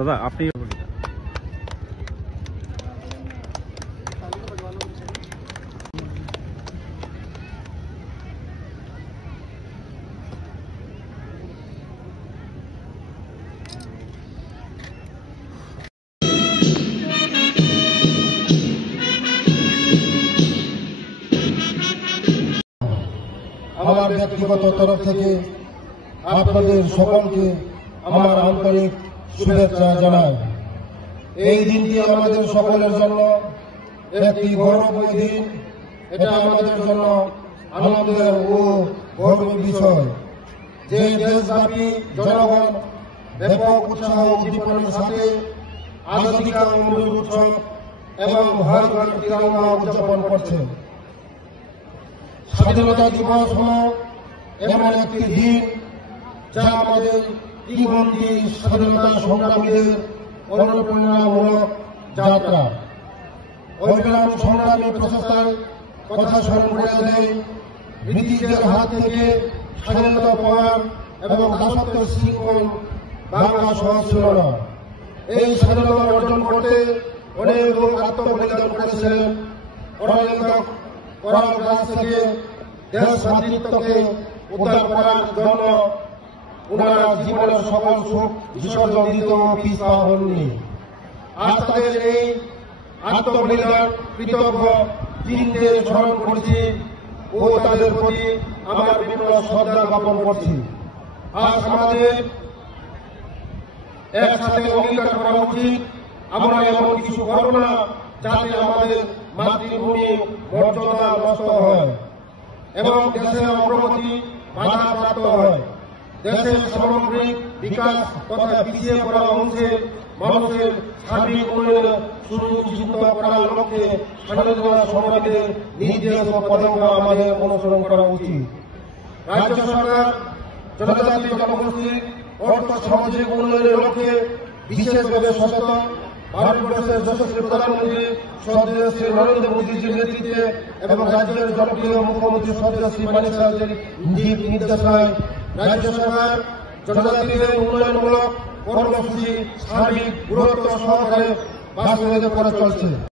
দাদা আপনি আমার ব্যক্তিগত তরফ থেকে আপনাদের সকলকে আমার আন্তরিক শুভেচ্ছা জানাই। এই দিনটি আমাদের সকলের জন্য একটি গৌরবময় দিন। এটা আমাদের জন্য আনন্দের ও গৌরবের বিষয় যে দেশব্যাপী জনগণ ব্যাপক উৎসাহ উদ্দীপনার সাথে আজাদী কা অমৃত উৎসব এবং হর ঘর তিরঙ্গা উদযাপন করছে। স্বাধীনতা দিবস হল এমন একটি দিন যা আমাদের কিংবদন্তি স্বাধীনতা সংগ্রামীদের অনুপ্রেরণামূলক যাত্রা। অবিরাম সংগ্রামী প্রচেষ্টার কথা স্মরণ করে দেয় ব্রিটিশদের হাত থেকে স্বাধীনতা পাওয়ার এবং দাসত্বের শৃঙ্খল ভাঙা সহজ ছিল না। এই স্বাধীনতা অর্জন করতে অনেক লোক আত্মবলিদান করেছিলেন। করার কাছ থেকে দেশ মাতৃত্বকে উদ্ধার করার জন্য ওনারা জীবনের সকল সুখ বিসর্জন দিতেও পিছপা হননি। আজ তাদের এই আত্মবলিদান কৃতজ্ঞ দিনদের স্মরণ করছি ও তাদের প্রতি আমার বিনম্র শ্রদ্ধা জ্ঞাপন করছি। আজ আমাদের একসাথে অঙ্গীকার করা উচিত আমরা এমন কিছু করব না যাতে আমাদের মাতৃভূমি মর্যাদা নষ্ট হয় এবং দেশের অগ্রগতি বাধাপ্রাপ্ত হয়। দেশের সামগ্রিক বিকাশ তথা পিছিয়ে পড়া অংশের মানুষের সার্বিক উন্নয়নে সুনিশ্চিত করার লক্ষ্যে স্বাধীনতা সংগ্রামীদের নির্দেশ ও পদক্ষেপ আমাদের অনুসরণ করা উচিত। রাজ্য সরকার জনজাতি জনগোষ্ঠীর অর্থ সামাজিক উন্নয়নের লক্ষ্যে বিশেষভাবে সচেতন। ভারতবর্ষের যশস্বী প্রধানমন্ত্রী শ্রদ্ধেয় শ্রী নরেন্দ্র মোদীজির নেতৃত্বে এবং রাজ্যের জনপ্রিয় মুখ্যমন্ত্রী শ্রদ্ধেয় শ্রী মানিক সাহার নির্দেশনায় রাজ্য সরকার জনজাতিদের উন্নয়নমূলক কর্মসূচি সার্বিক গুরুত্ব সহকারে বাস্তবায়িত করে চলছে।